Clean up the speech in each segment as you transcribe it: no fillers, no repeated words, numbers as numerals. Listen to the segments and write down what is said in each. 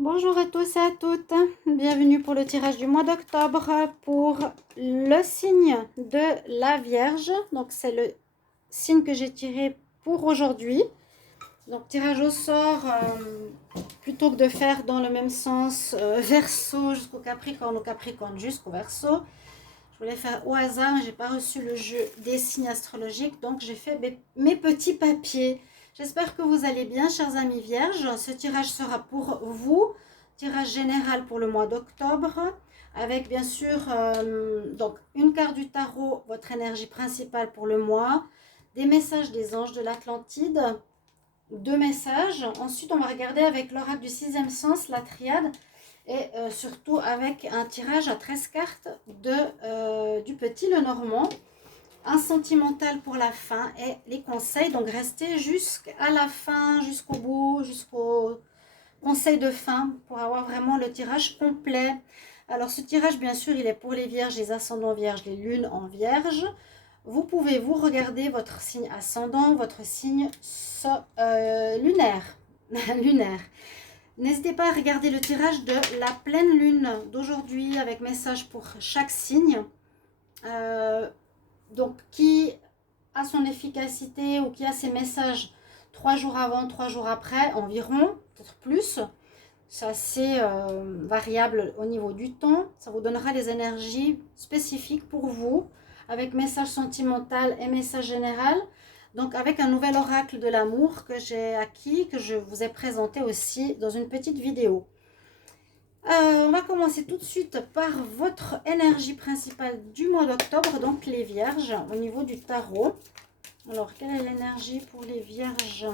Bonjour à tous et à toutes, bienvenue pour le tirage du mois d'octobre pour le signe de la Vierge. Donc c'est le signe que j'ai tiré pour aujourd'hui. Donc tirage au sort, plutôt que de faire dans le même sens Verseau jusqu'au Capricorne ou Capricorne jusqu'au Verseau. Je voulais faire au hasard, mais je n'ai pas reçu le jeu des signes astrologiques, donc j'ai fait mes petits papiers. J'espère que vous allez bien, chers amis vierges. Ce tirage sera pour vous, tirage général pour le mois d'octobre, avec bien sûr donc une carte du tarot, votre énergie principale pour le mois, des messages des anges de l'Atlantide, 2 messages. Ensuite, on va regarder avec l'oracle du sixième sens, la triade, et surtout avec un tirage à 13 cartes du Petit Lenormand, un sentimental pour la fin et les conseils. Donc restez jusqu'à la fin, jusqu'au bout, jusqu'au conseil de fin pour avoir vraiment le tirage complet. Alors ce tirage, bien sûr, il est pour les vierges, les ascendants vierges, les lunes en vierge. Vous pouvez vous regarder votre signe ascendant, votre signe lunaire. lunaire. N'hésitez pas à regarder le tirage de la pleine lune d'aujourd'hui avec message pour chaque signe. Donc qui a son efficacité ou qui a ses messages 3 jours avant, 3 jours après environ, peut-être plus. C'est assez variable au niveau du temps. Ça vous donnera des énergies spécifiques pour vous avec message sentimental et message général. Donc avec un nouvel oracle de l'amour que j'ai acquis, que je vous ai présenté aussi dans une petite vidéo. On va commencer tout de suite par votre énergie principale du mois d'octobre, donc les vierges, au niveau du tarot. Alors, quelle est l'énergie pour les vierges?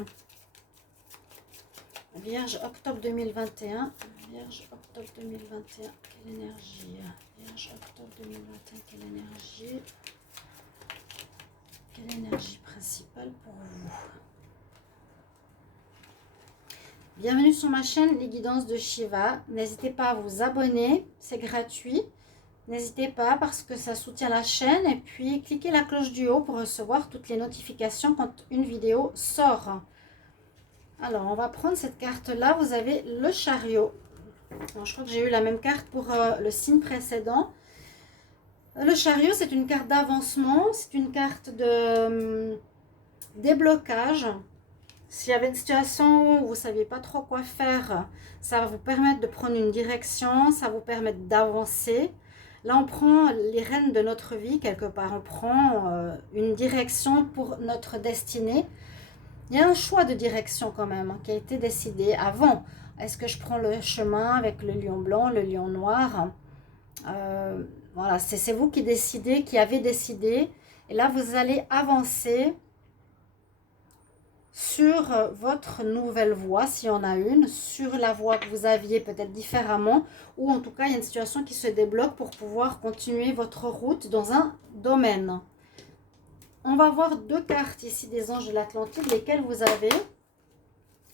Vierge octobre 2021. Vierge octobre 2021, quelle énergie? Vierge octobre 2021, quelle énergie? Quelle énergie principale pour vous? Bienvenue sur ma chaîne Les Guidances de Shiva. N'hésitez pas à vous abonner, c'est gratuit. N'hésitez pas parce que ça soutient la chaîne. Et puis cliquez la cloche du haut pour recevoir toutes les notifications quand une vidéo sort. Alors on va prendre cette carte là. Vous avez le chariot. Alors, je crois que j'ai eu la même carte pour le signe précédent. Le chariot, c'est une carte d'avancement. C'est une carte de déblocage. S'il y avait une situation où vous ne saviez pas trop quoi faire, ça va vous permettre de prendre une direction, ça va vous permettre d'avancer. Là, on prend les rênes de notre vie, quelque part. On prend une direction pour notre destinée. Il y a un choix de direction quand même qui a été décidé avant. Est-ce que je prends le chemin avec le lion blanc, le lion noir? Voilà, c'est vous qui décidez, qui avez décidé. Et là, vous allez avancer sur votre nouvelle voie, s'il y en a une, sur la voie que vous aviez peut-être différemment, ou en tout cas, il y a une situation qui se débloque pour pouvoir continuer votre route dans un domaine. On va voir 2 cartes ici des anges de l'Atlantide, lesquelles vous avez.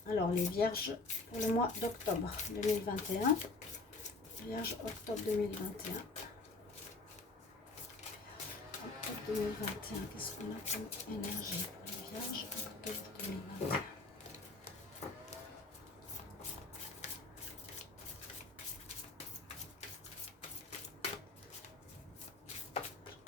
Alors, les vierges pour le mois d'octobre 2021. Vierge octobre 2021. Octobre 2021, qu'est-ce qu'on a comme énergie pour les vierges octobre 2021?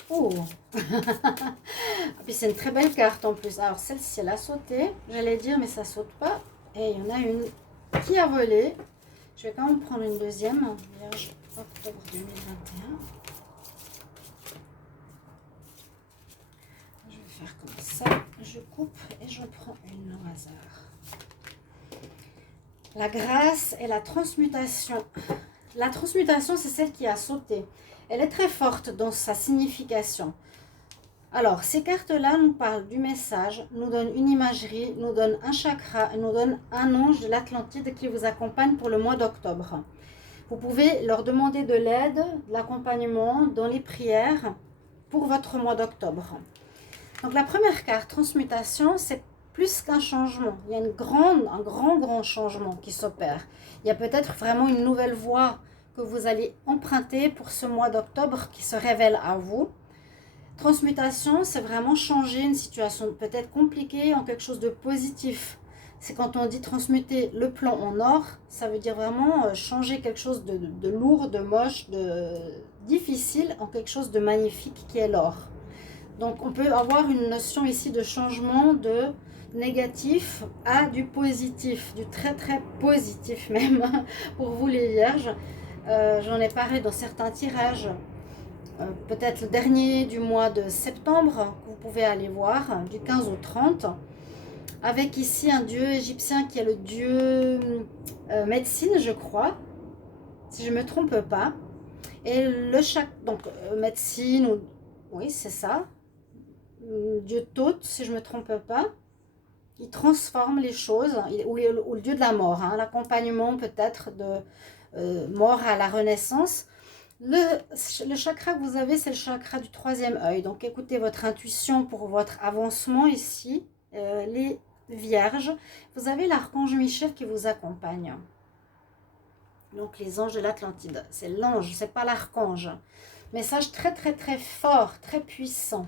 Oh. Et puis c'est une très belle carte en plus. Alors celle-ci, elle a sauté, j'allais dire, mais ça saute pas. Et il y en a une qui a volé. Je vais quand même prendre une deuxième. Vierge octobre 2021. Je vais faire comme ça. Je coupe et je prends une au hasard. La grâce et la transmutation. La transmutation, c'est celle qui a sauté. Elle est très forte dans sa signification. Alors, ces cartes-là nous parlent du message, nous donnent une imagerie, nous donnent un chakra, nous donnent un ange de l'Atlantide qui vous accompagne pour le mois d'octobre. Vous pouvez leur demander de l'aide, de l'accompagnement dans les prières pour votre mois d'octobre. Donc, la première carte, transmutation, c'est plus qu'un changement. Il y a un grand changement qui s'opère. Il y a peut-être vraiment une nouvelle voie que vous allez emprunter pour ce mois d'octobre qui se révèle à vous. Transmutation, c'est vraiment changer une situation peut-être compliquée en quelque chose de positif. c'est quand on dit transmuter le plan en or, ça veut dire vraiment changer quelque chose de lourd, de moche, de difficile en quelque chose de magnifique qui est l'or. Donc on peut avoir une notion ici de changement de négatif à du positif, du très très positif même pour vous les vierges. J'en ai parlé dans certains tirages, peut-être le dernier du mois de septembre, que vous pouvez aller voir, du 15 au 30, avec ici un dieu égyptien qui est le dieu médecine, je crois, si je ne me trompe pas. Et le chakra, donc médecine, oui c'est ça, dieu Thoth, si je ne me trompe pas. Il transforme les choses, ou le dieu de la mort, hein, l'accompagnement peut-être de mort à la renaissance. Le chakra que vous avez, c'est le chakra du troisième œil. Donc écoutez votre intuition pour votre avancement ici, les vierges. Vous avez l'archange Michel qui vous accompagne. Donc les anges de l'Atlantide. C'est l'ange, c'est pas l'archange. Message très très très fort, très puissant.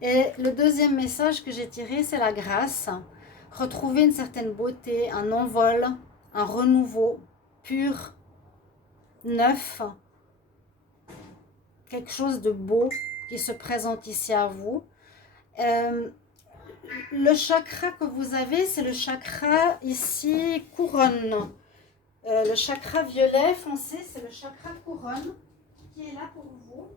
Et le deuxième message que j'ai tiré, c'est la grâce. Retrouver une certaine beauté, un envol, un renouveau pur, neuf, quelque chose de beau qui se présente ici à vous. Le chakra que vous avez, c'est le chakra ici couronne. Le chakra violet foncé, c'est le chakra couronne qui est là pour vous.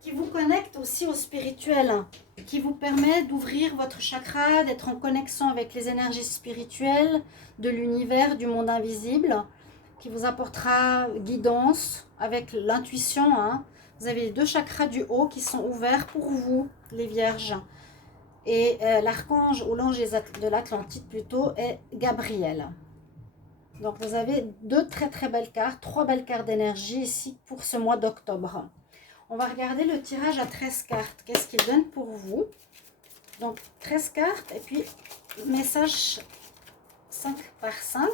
Qui vous connecte aussi au spirituel, qui vous permet d'ouvrir votre chakra, d'être en connexion avec les énergies spirituelles de l'univers, du monde invisible, qui vous apportera guidance avec l'intuition. Hein. Vous avez les deux chakras du haut qui sont ouverts pour vous, les vierges. Et l'archange ou l'ange de l'Atlantide plutôt est Gabriel. Donc vous avez deux très très belles cartes, trois belles cartes d'énergie ici pour ce mois d'octobre. On va regarder le tirage à 13 cartes. Qu'est-ce qu'il donne pour vous? Donc 13 cartes et puis message 5 par 5.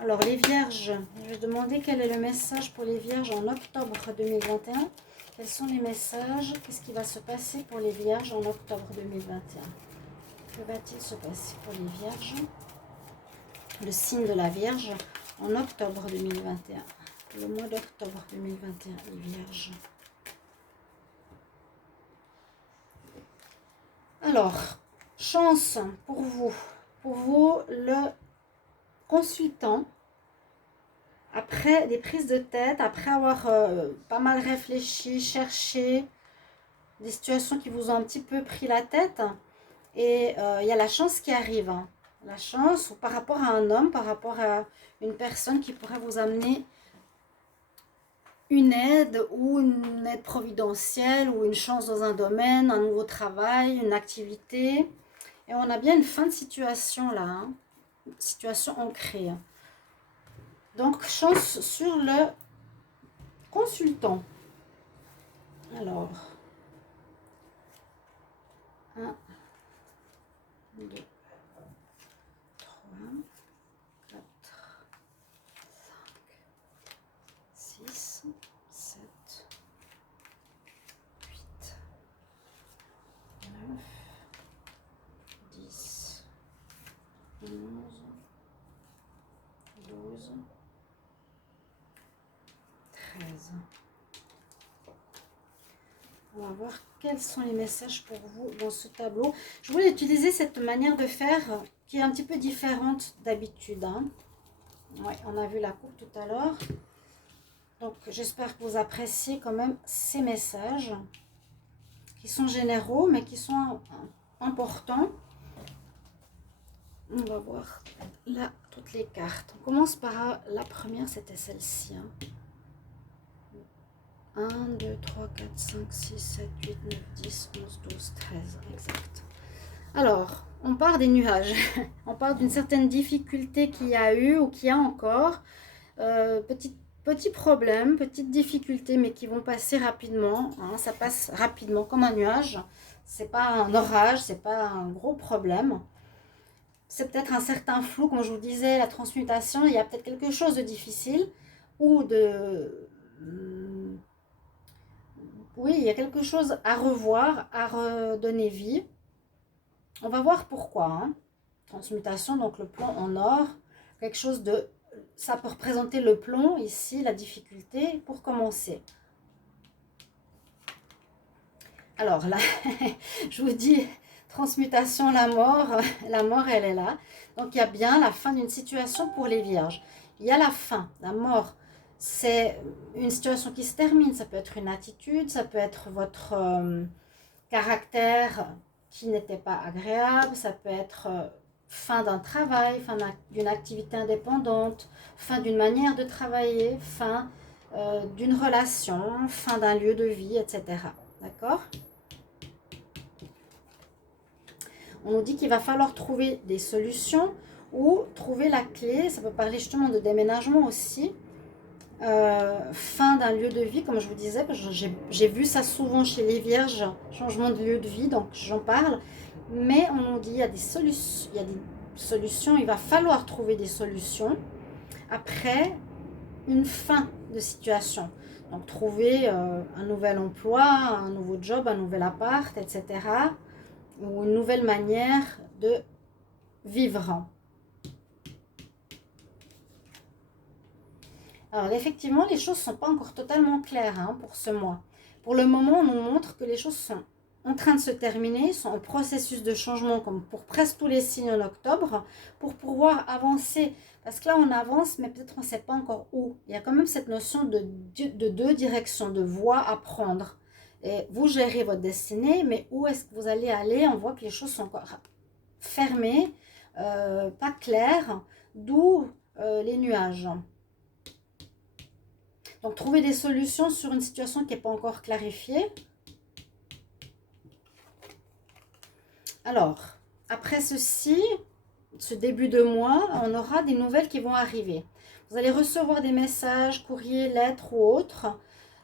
Alors les vierges, je vais demander quel est le message pour les vierges en octobre 2021. Quels sont les messages? Qu'est-ce qui va se passer pour les vierges en octobre 2021? Que va-t-il se passer pour les vierges? Le signe de la Vierge en octobre 2021. Le mois d'octobre 2021, les vierges. Alors, chance pour vous. Pour vous, le consultant, après des prises de tête, après avoir pas mal réfléchi, cherché, des situations qui vous ont un petit peu pris la tête, et il y a la chance qui arrive. Hein. La chance par rapport à un homme, par rapport à une personne qui pourrait vous amener une aide ou une aide providentielle ou une chance dans un domaine, un nouveau travail, une activité. Et on a bien une fin de situation là, hein, une situation ancrée. Donc chance sur le consultant. Alors, 1, 2, 3, 4, 5, 6, 7, 8, 9, 10, 11, 12, 13. On va voir quels sont les messages pour vous dans ce tableau. Je voulais utiliser cette manière de faire qui est un petit peu différente d'habitude. Hein. Ouais, on a vu la coupe tout à l'heure. Donc j'espère que vous appréciez quand même ces messages qui sont généraux mais qui sont importants. On va voir là toutes les cartes. On commence par la première, c'était celle-ci. Hein. 1, 2, 3, 4, 5, 6, 7, 8, 9, 10, 11, 12, 13. Exact. Alors, on part des nuages. On part d'une certaine difficulté qu'il y a eu ou qu'il y a encore. Petit problème, petite difficulté, mais qui vont passer rapidement. Hein, ça passe rapidement comme un nuage. C'est pas un orage, c'est pas un gros problème. C'est peut-être un certain flou, comme je vous disais, la transmutation. Il y a peut-être quelque chose de difficile ou de oui, il y a quelque chose à revoir, à redonner vie. On va voir pourquoi, hein. Transmutation, donc le plomb en or, quelque chose de... Ça peut représenter le plomb, ici, la difficulté, pour commencer. Alors là, je vous dis, transmutation, la mort, elle est là. Donc il y a bien la fin d'une situation pour les vierges. Il y a la fin, la mort. C'est une situation qui se termine, ça peut être une attitude, ça peut être votre caractère qui n'était pas agréable, ça peut être fin d'un travail, fin d'une activité indépendante, fin d'une manière de travailler, fin d'une relation, fin d'un lieu de vie, etc. D'accord? On nous dit qu'il va falloir trouver des solutions ou trouver la clé. Ça peut parler justement de déménagement aussi. Fin d'un lieu de vie, comme je vous disais, parce que j'ai vu ça souvent chez les vierges, changement de lieu de vie, donc j'en parle. Mais on nous dit qu'il y a des solutions, il va falloir trouver des solutions après une fin de situation. Donc trouver un nouvel emploi, un nouveau job, un nouvel appart, etc. Ou une nouvelle manière de vivre. Alors effectivement, les choses ne sont pas encore totalement claires, hein, pour ce mois. Pour le moment, on nous montre que les choses sont en train de se terminer, sont en processus de changement, comme pour presque tous les signes en octobre, pour pouvoir avancer. Parce que là, on avance, mais peut-être on ne sait pas encore où. Il y a quand même cette notion de deux directions, de voies à prendre. Et vous gérez votre destinée, mais où est-ce que vous allez aller? On voit que les choses sont encore fermées, pas claires, d'où les nuages. Donc, trouver des solutions sur une situation qui n'est pas encore clarifiée. Alors, après ceci, ce début de mois, on aura des nouvelles qui vont arriver. Vous allez recevoir des messages, courriers, lettres ou autres.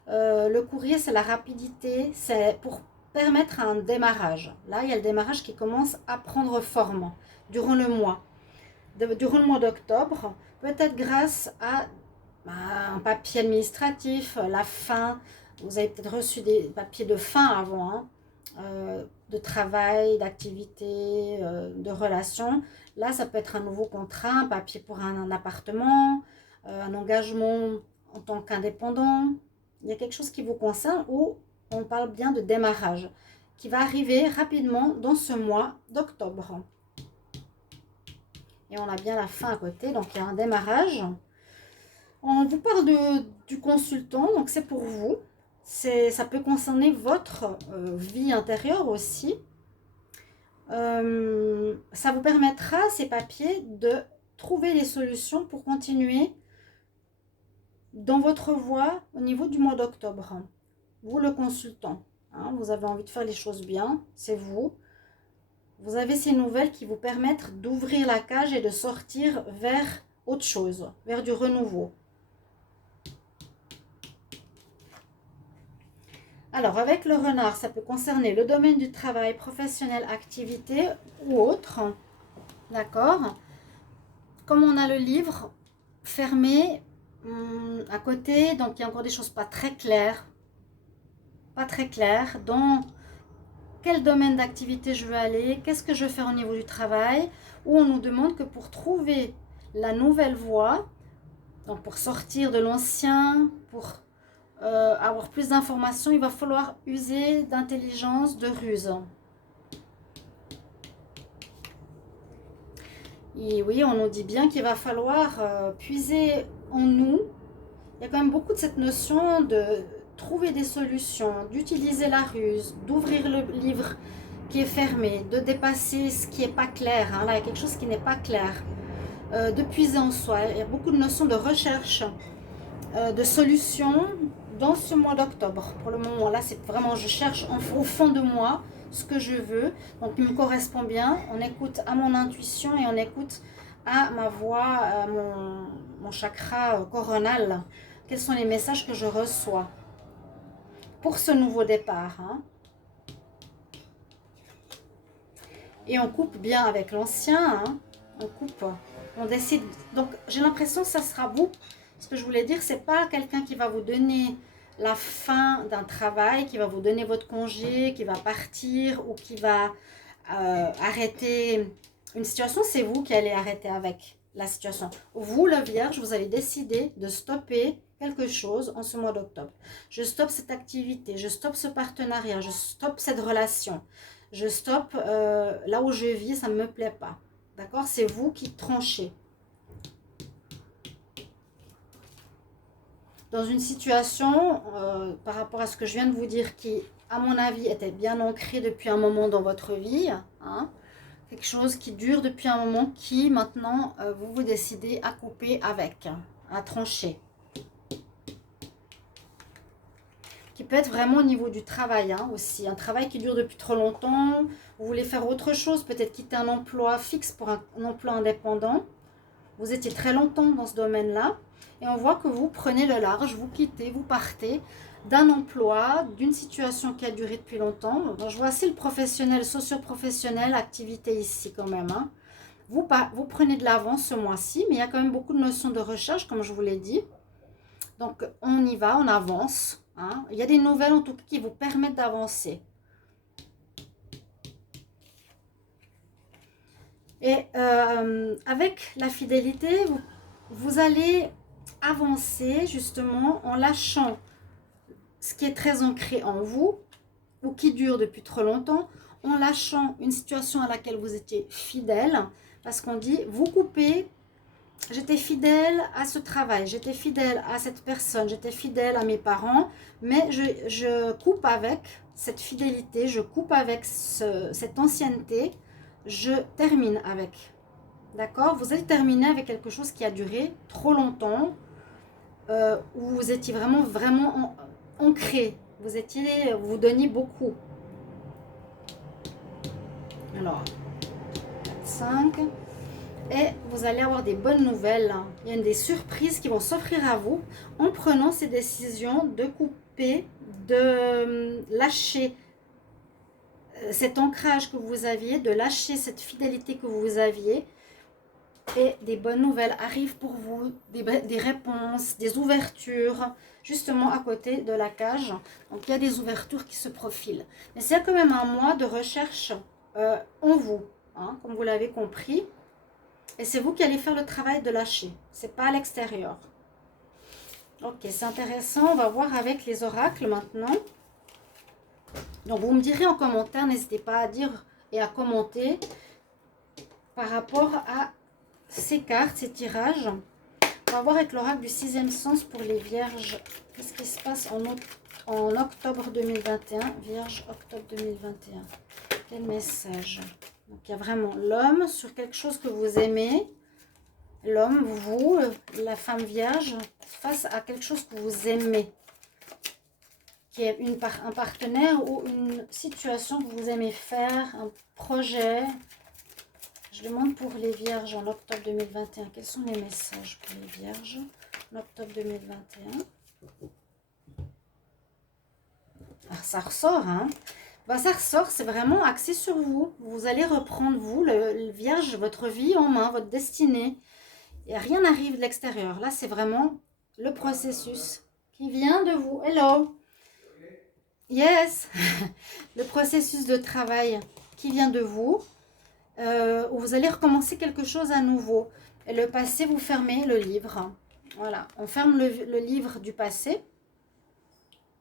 Le courrier, c'est la rapidité, c'est pour permettre un démarrage. Là, il y a le démarrage qui commence à prendre forme durant le mois. Durant le mois d'octobre, peut-être grâce à un papier administratif, la fin. Vous avez peut-être reçu des papiers de fin avant, hein, de travail, d'activité, de relation. Là, ça peut être un nouveau contrat, un papier pour un appartement, un engagement en tant qu'indépendant. Il y a quelque chose qui vous concerne où on parle bien de démarrage qui va arriver rapidement dans ce mois d'octobre. Et on a bien la fin à côté, donc il y a un démarrage. On vous parle du consultant, donc c'est pour vous. Ça peut concerner votre vie intérieure aussi. Ça vous permettra, ces papiers, de trouver les solutions pour continuer dans votre voie au niveau du mois d'octobre. Vous, le consultant, hein, vous avez envie de faire les choses bien, c'est vous. Vous avez ces nouvelles qui vous permettent d'ouvrir la cage et de sortir vers autre chose, vers du renouveau. Alors, avec le renard, ça peut concerner le domaine du travail, professionnel, activité ou autre. D'accord? Comme on a le livre fermé à côté, donc il y a encore des choses pas très claires. Pas très claires. Dans quel domaine d'activité je veux aller, qu'est-ce que je veux faire au niveau du travail, où on nous demande que pour trouver la nouvelle voie, donc pour sortir de l'ancien, pour avoir plus d'informations, il va falloir user d'intelligence, de ruse. Et oui, on nous dit bien qu'il va falloir puiser en nous. Il y a quand même beaucoup de cette notion de trouver des solutions, d'utiliser la ruse, d'ouvrir le livre qui est fermé, de dépasser ce qui n'est pas clair. Hein. Là, il y a quelque chose qui n'est pas clair. De puiser en soi. Il y a beaucoup de notions de recherche, de solutions dans ce mois d'octobre. Pour le moment, là, c'est vraiment, je cherche au fond de moi ce que je veux. Donc, il me correspond bien. On écoute à mon intuition et on écoute à ma voix, à mon chakra coronal. Quels sont les messages que je reçois pour ce nouveau départ, hein. Et on coupe bien avec l'ancien, hein. On coupe, on décide. Donc j'ai l'impression que ça sera vous. Ce que je voulais dire, c'est pas quelqu'un qui va vous donner la fin d'un travail, qui va vous donner votre congé, qui va partir ou qui va arrêter une situation. C'est vous qui allez arrêter avec la situation. Vous, la Vierge, vous avez décidé de stopper quelque chose en ce mois d'octobre. Je stoppe cette activité, je stoppe ce partenariat, je stoppe cette relation, je stoppe là où je vis, ça ne me plaît pas. D'accord? C'est vous qui tranchez. Dans une situation, par rapport à ce que je viens de vous dire, qui, à mon avis, était bien ancrée depuis un moment dans votre vie, hein, quelque chose qui dure depuis un moment, qui maintenant, vous vous décidez à couper avec, à trancher. Qui peut être vraiment au niveau du travail aussi, un travail qui dure depuis trop longtemps, vous voulez faire autre chose, peut-être quitter un emploi fixe pour un emploi indépendant. Vous étiez très longtemps dans ce domaine-là et on voit que vous prenez le large, vous quittez, vous partez d'un emploi, d'une situation qui a duré depuis longtemps. Je vois aussi le professionnel, socio-professionnel, activité ici quand même. Vous prenez de l'avance ce mois-ci, mais il y a quand même beaucoup de notions de recherche, comme je vous l'ai dit. Donc, on y va, on avance. Il y a des nouvelles, en tout cas, qui vous permettent d'avancer. Et avec la fidélité, vous allez avancer, justement, en lâchant ce qui est très ancré en vous, ou qui dure depuis trop longtemps, en lâchant une situation à laquelle vous étiez fidèle, parce qu'on dit, vous coupez. J'étais fidèle à ce travail, j'étais fidèle à cette personne, j'étais fidèle à mes parents, mais je coupe avec cette fidélité, je coupe avec cette ancienneté, je termine avec. D'accord? Vous allez terminer avec quelque chose qui a duré trop longtemps, où vous étiez vraiment ancré, vous donniez beaucoup. Alors, 4, 5... Et vous allez avoir des bonnes nouvelles. Il y a des surprises qui vont s'offrir à vous en prenant ces décisions de couper, de lâcher cet ancrage que vous aviez, de lâcher cette fidélité que vous aviez. Et des bonnes nouvelles arrivent pour vous, des réponses, des ouvertures, justement à côté de la cage. Donc il y a des ouvertures qui se profilent. Mais c'est quand même un mois de recherche en vous, comme vous l'avez compris. Et c'est vous qui allez faire le travail de lâcher. C'est pas à l'extérieur. Ok, c'est intéressant. On va voir avec les oracles maintenant. Donc, vous me direz en commentaire. N'hésitez pas à dire et à commenter par rapport à ces cartes, ces tirages. On va voir avec l'oracle du 6e sens pour les vierges. Qu'est-ce qui se passe en octobre 2021? Vierge, octobre 2021. Quel message? Donc, il y a vraiment l'homme sur quelque chose que vous aimez. L'homme, vous, la femme vierge, face à quelque chose que vous aimez. Qui est un partenaire ou une situation que vous aimez faire, un projet. Je demande pour les vierges en octobre 2021. Quels sont les messages pour les vierges en octobre 2021? Alors, ça ressort, ça ressort, c'est vraiment axé sur vous. Vous allez reprendre, vous, le vierge, votre vie en main, votre destinée. Et rien n'arrive de l'extérieur. Là, c'est vraiment le processus qui vient de vous. Hello. Yes. Le processus de travail qui vient de vous. Où vous allez recommencer quelque chose à nouveau. Et le passé, vous fermez le livre. Voilà. On ferme le livre du passé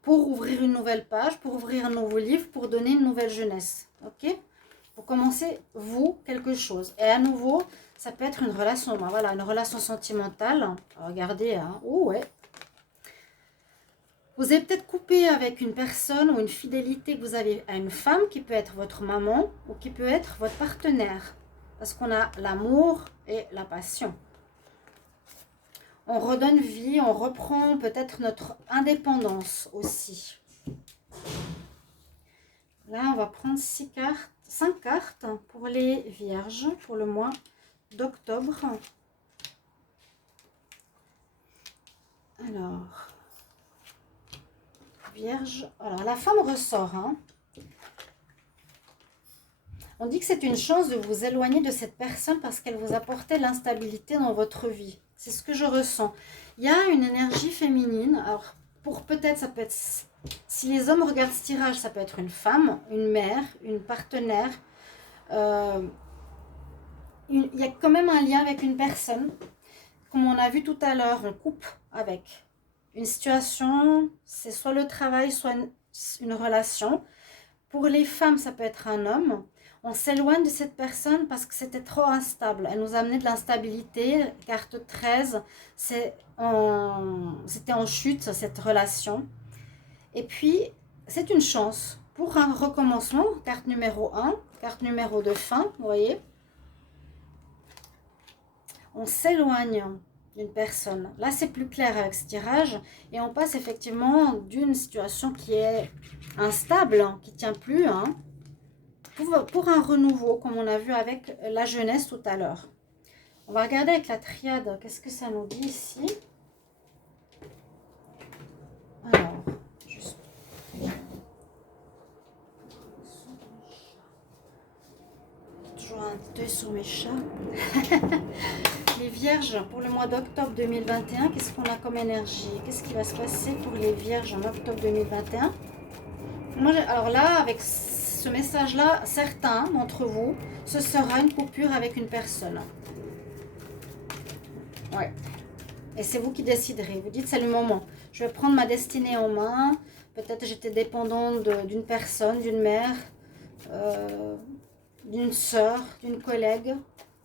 pour ouvrir une nouvelle page, pour ouvrir un nouveau livre, pour donner une nouvelle jeunesse. Ok? Vous commencez, vous, quelque chose. Et à nouveau, ça peut être une relation. Voilà, une relation sentimentale. Regardez, Oh, ouais. Vous avez peut-être coupé avec une personne ou une fidélité que vous avez à une femme qui peut être votre maman ou qui peut être votre partenaire. Parce qu'on a l'amour et la passion. On redonne vie, on reprend peut-être notre indépendance aussi. Là, on va prendre 5 cartes pour les vierges pour le mois d'octobre. Alors, vierge. Alors, la femme ressort. On dit que c'est une chance de vous éloigner de cette personne parce qu'elle vous apportait l'instabilité dans votre vie. C'est ce que je ressens. Il y a une énergie féminine. Alors, pour peut-être, ça peut être, si les hommes regardent ce tirage, ça peut être une femme, une mère, une partenaire. Il y a quand même un lien avec une personne. Comme on a vu tout à l'heure, on coupe avec une situation, c'est soit le travail, soit une relation. Pour les femmes, ça peut être un homme. On s'éloigne de cette personne parce que c'était trop instable. Elle nous a amené de l'instabilité. Carte 13, c'était en chute, cette relation. Et puis, c'est une chance pour un recommencement. Carte numéro 1, carte numéro de fin, vous voyez. On s'éloigne d'une personne. Là, c'est plus clair avec ce tirage. Et on passe effectivement d'une situation qui est instable, qui ne tient plus, pour un renouveau, comme on a vu avec la jeunesse tout à l'heure. On va regarder avec la triade, qu'est-ce que ça nous dit ici. Alors, juste... Toujours un petit œil sur mes chats. Les vierges, pour le mois d'octobre 2021, qu'est-ce qu'on a comme énergie? Qu'est-ce qui va se passer pour les vierges en octobre 2021? Moi, alors là, avec ce message-là, certains d'entre vous, ce sera une coupure avec une personne. Ouais. Et c'est vous qui déciderez. Vous dites, c'est le moment. Je vais prendre ma destinée en main. Peut-être j'étais dépendante d'une personne, d'une mère, d'une soeur, d'une collègue,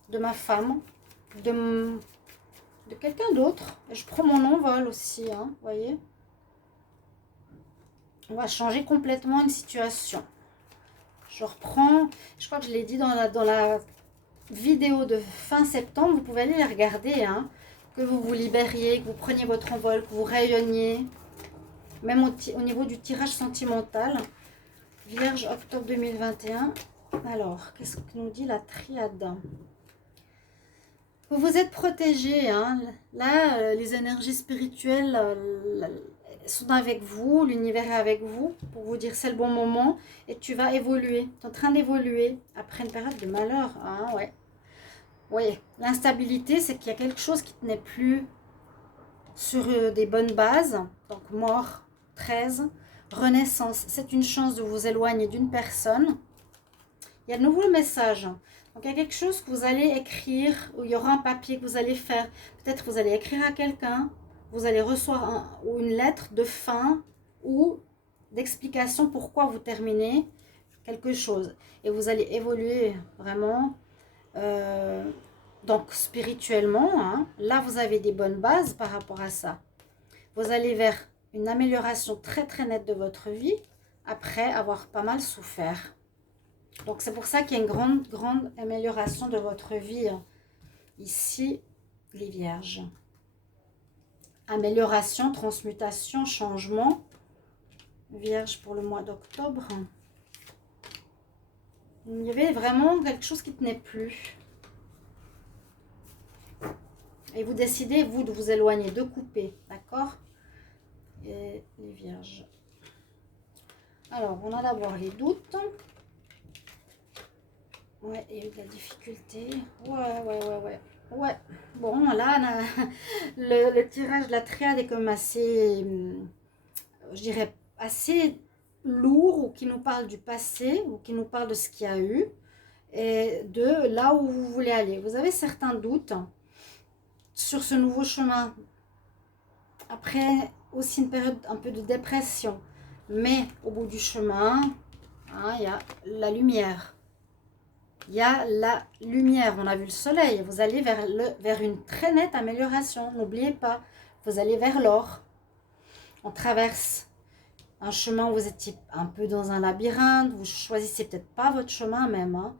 de ma femme, de quelqu'un d'autre. Et je prends mon envol aussi, vous voyez. On va changer complètement une situation. Je reprends, je crois que je l'ai dit dans la vidéo de fin septembre, vous pouvez aller les regarder, que vous vous libériez, que vous preniez votre envol, que vous rayonniez, même au niveau du tirage sentimental. Vierge, octobre 2021. Alors, qu'est-ce que nous dit la triade? Vous vous êtes protégé, Là, les énergies spirituelles sont avec vous, l'univers est avec vous, pour vous dire c'est le bon moment, et tu vas évoluer. Tu es en train d'évoluer après une période de malheur, ouais. Oui, l'instabilité, c'est qu'il y a quelque chose qui ne tenait plus sur des bonnes bases. Donc, mort, 13, renaissance, c'est une chance de vous éloigner d'une personne. Il y a de nouveau le message. Donc, il y a quelque chose que vous allez écrire, ou il y aura un papier que vous allez faire. Peut-être que vous allez écrire à quelqu'un, vous allez recevoir une lettre de fin ou d'explication pourquoi vous terminez quelque chose. Et vous allez évoluer vraiment. Donc spirituellement, là vous avez des bonnes bases par rapport à ça. Vous allez vers une amélioration très très nette de votre vie après avoir pas mal souffert. Donc c'est pour ça qu'il y a une grande amélioration de votre vie ici, les vierges. Amélioration, transmutation, changement. Vierge pour le mois d'octobre. Il y avait vraiment quelque chose qui ne tenait plus. Et vous décidez, vous, de vous éloigner, de couper, d'accord? Et les vierges. Alors, on a d'abord les doutes. Ouais, il y a eu de la difficulté. Ouais. Bon, là, le tirage de la triade est comme assez, je dirais, assez lourd, ou qui nous parle du passé, ou qui nous parle de ce qu'il y a eu, et de là où vous voulez aller. Vous avez certains doutes sur ce nouveau chemin. Après, aussi une période un peu de dépression. Mais au bout du chemin, il y a la lumière. Il y a la lumière. On a vu le soleil. Vous allez vers une très nette amélioration. N'oubliez pas, vous allez vers l'or. On traverse un chemin où vous étiez un peu dans un labyrinthe. Vous choisissez peut-être pas votre chemin même.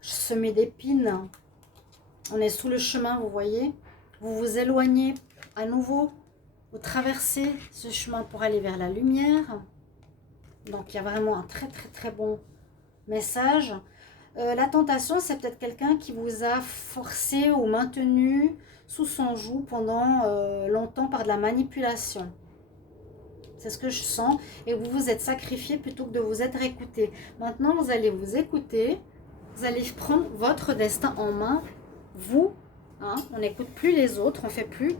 Semé d'épines. On est sous le chemin, vous voyez. Vous vous éloignez à nouveau. Vous traversez ce chemin pour aller vers la lumière. Donc, il y a vraiment un très, très, très bon message. La tentation, c'est peut-être quelqu'un qui vous a forcé ou maintenu sous son joug pendant longtemps par de la manipulation. C'est ce que je sens. Et vous vous êtes sacrifié plutôt que de vous être écouté. Maintenant, vous allez vous écouter. Vous allez prendre votre destin en main. Vous, on n'écoute plus les autres. On ne fait plus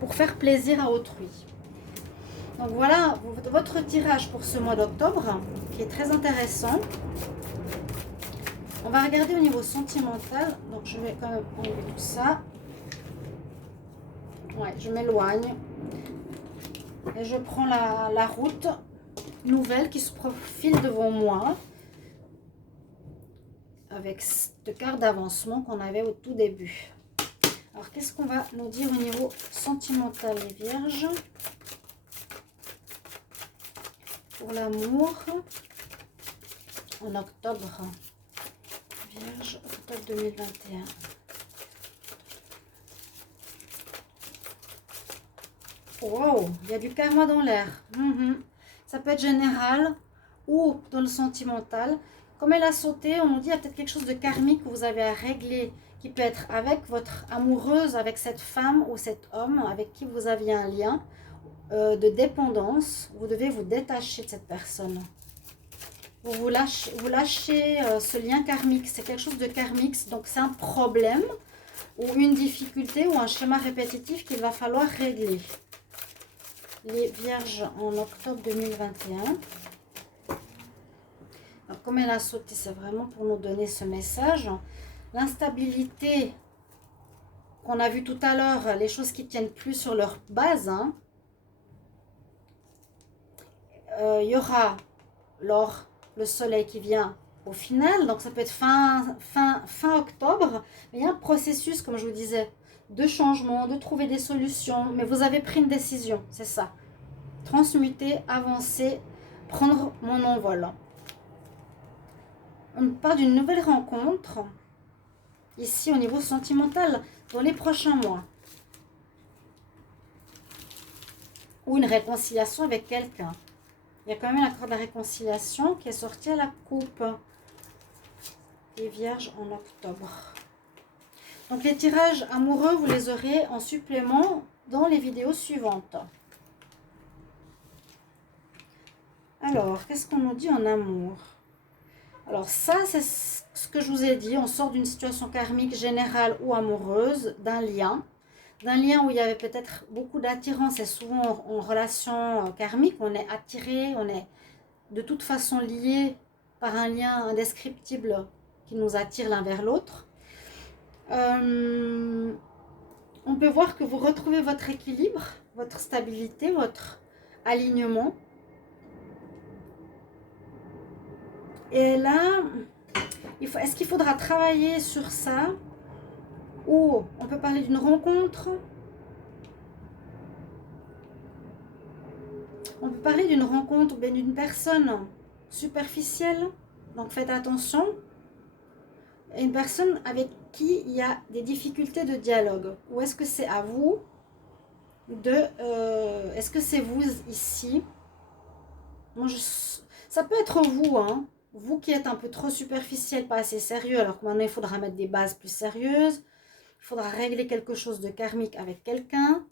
pour faire plaisir à autrui. Donc voilà votre tirage pour ce mois d'octobre, qui est très intéressant. On va regarder au niveau sentimental. Donc je vais quand même enlever tout ça. Ouais, je m'éloigne. Et je prends la route nouvelle qui se profile devant moi. Avec cette carte d'avancement qu'on avait au tout début. Alors, qu'est-ce qu'on va nous dire au niveau sentimental, les vierges? Pour l'amour, en octobre. Vierge, octobre 2021. Wow, il y a du karma dans l'air. Ça peut être général ou dans le sentimental. Comme elle a sauté, on nous dit qu'il y a peut-être quelque chose de karmique que vous avez à régler, qui peut être avec votre amoureuse, avec cette femme ou cet homme avec qui vous aviez un lien de dépendance. Vous devez vous détacher de cette personne. Vous lâchez ce lien karmique. C'est quelque chose de karmique, donc c'est un problème ou une difficulté ou un schéma répétitif qu'il va falloir régler. Les vierges en octobre 2021. Alors, comme elle a sauté, c'est vraiment pour nous donner ce message. L'instabilité qu'on a vu tout à l'heure, les choses qui ne tiennent plus sur leur base. Il y aura le soleil qui vient au final. Donc ça peut être fin octobre. Mais il y a un processus, comme je vous disais, de changement, de trouver des solutions. Mais vous avez pris une décision, c'est ça. Transmuter, avancer, prendre mon envol. On parle d'une nouvelle rencontre, ici au niveau sentimental, dans les prochains mois. Ou une réconciliation avec quelqu'un. Il y a quand même la carte de la réconciliation qui est sortie à la coupe. Les vierges en octobre. Donc les tirages amoureux, vous les aurez en supplément dans les vidéos suivantes. Alors, qu'est-ce qu'on nous dit en amour? Alors ça, c'est ce que je vous ai dit. On sort d'une situation karmique générale ou amoureuse, d'un lien où il y avait peut-être beaucoup d'attirance. Et souvent en relation karmique, on est attiré, on est de toute façon lié par un lien indescriptible qui nous attire l'un vers l'autre. On peut voir que vous retrouvez votre équilibre, votre stabilité, votre alignement. Et là, est-ce qu'il faudra travailler sur ça? Ou on peut parler d'une rencontre. On peut parler d'une rencontre ou bien d'une personne superficielle. Donc faites attention. Et une personne avec qui il y a des difficultés de dialogue. Ou est-ce que c'est à vous de... est-ce que c'est vous ici? Moi, ça peut être vous, hein. Vous qui êtes un peu trop superficiel, pas assez sérieux, alors que maintenant il faudra mettre des bases plus sérieuses. Il faudra régler quelque chose de karmique avec quelqu'un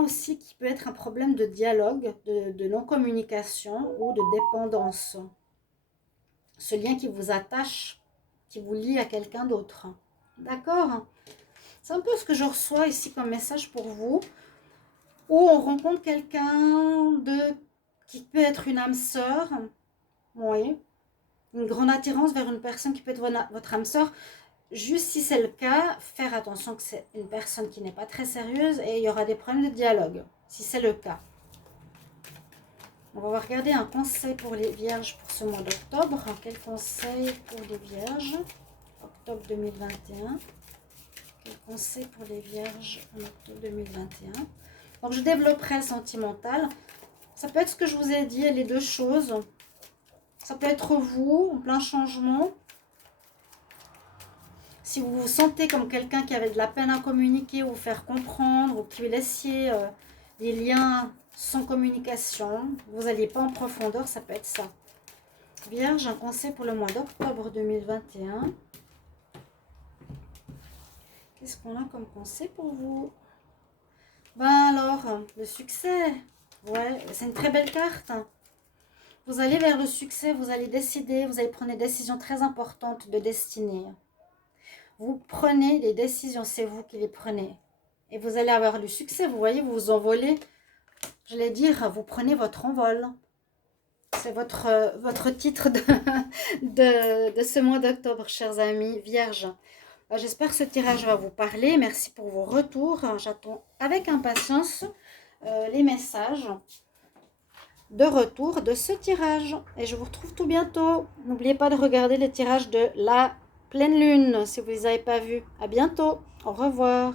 aussi qui peut être un problème de dialogue, de non-communication ou de dépendance. Ce lien qui vous attache, qui vous lie à quelqu'un d'autre. D'accord? C'est un peu ce que je reçois ici comme message pour vous. Ou on rencontre quelqu'un qui peut être une âme sœur. Oui. Une grande attirance vers une personne qui peut être votre âme sœur. Juste si c'est le cas, faire attention que c'est une personne qui n'est pas très sérieuse et il y aura des problèmes de dialogue, si c'est le cas. On va regarder un conseil pour les vierges pour ce mois d'octobre. Quel conseil pour les vierges? Octobre 2021. Quel conseil pour les vierges en octobre 2021? Donc je développerai le sentimental. Ça peut être ce que je vous ai dit, les deux choses. Ça peut être vous, en plein changement. Si vous vous sentez comme quelqu'un qui avait de la peine à communiquer ou faire comprendre, ou qui laissiez des liens sans communication, vous n'alliez pas en profondeur, ça peut être ça. Vierge, un conseil pour le mois d'octobre 2021. Qu'est-ce qu'on a comme conseil pour vous? Ben alors, le succès. Ouais, c'est une très belle carte. Vous allez vers le succès, vous allez décider, vous allez prendre des décisions très importantes de destinée. Vous prenez des décisions, c'est vous qui les prenez. Et vous allez avoir du succès, vous voyez, vous vous envolez J'allais dire, vous prenez votre envol. C'est votre titre de ce mois d'octobre, chers amis vierges. J'espère que ce tirage va vous parler. Merci pour vos retours. J'attends avec impatience les messages de retour de ce tirage. Et je vous retrouve tout bientôt. N'oubliez pas de regarder les tirages de la pleine lune si vous ne les avez pas vus. À bientôt. Au revoir.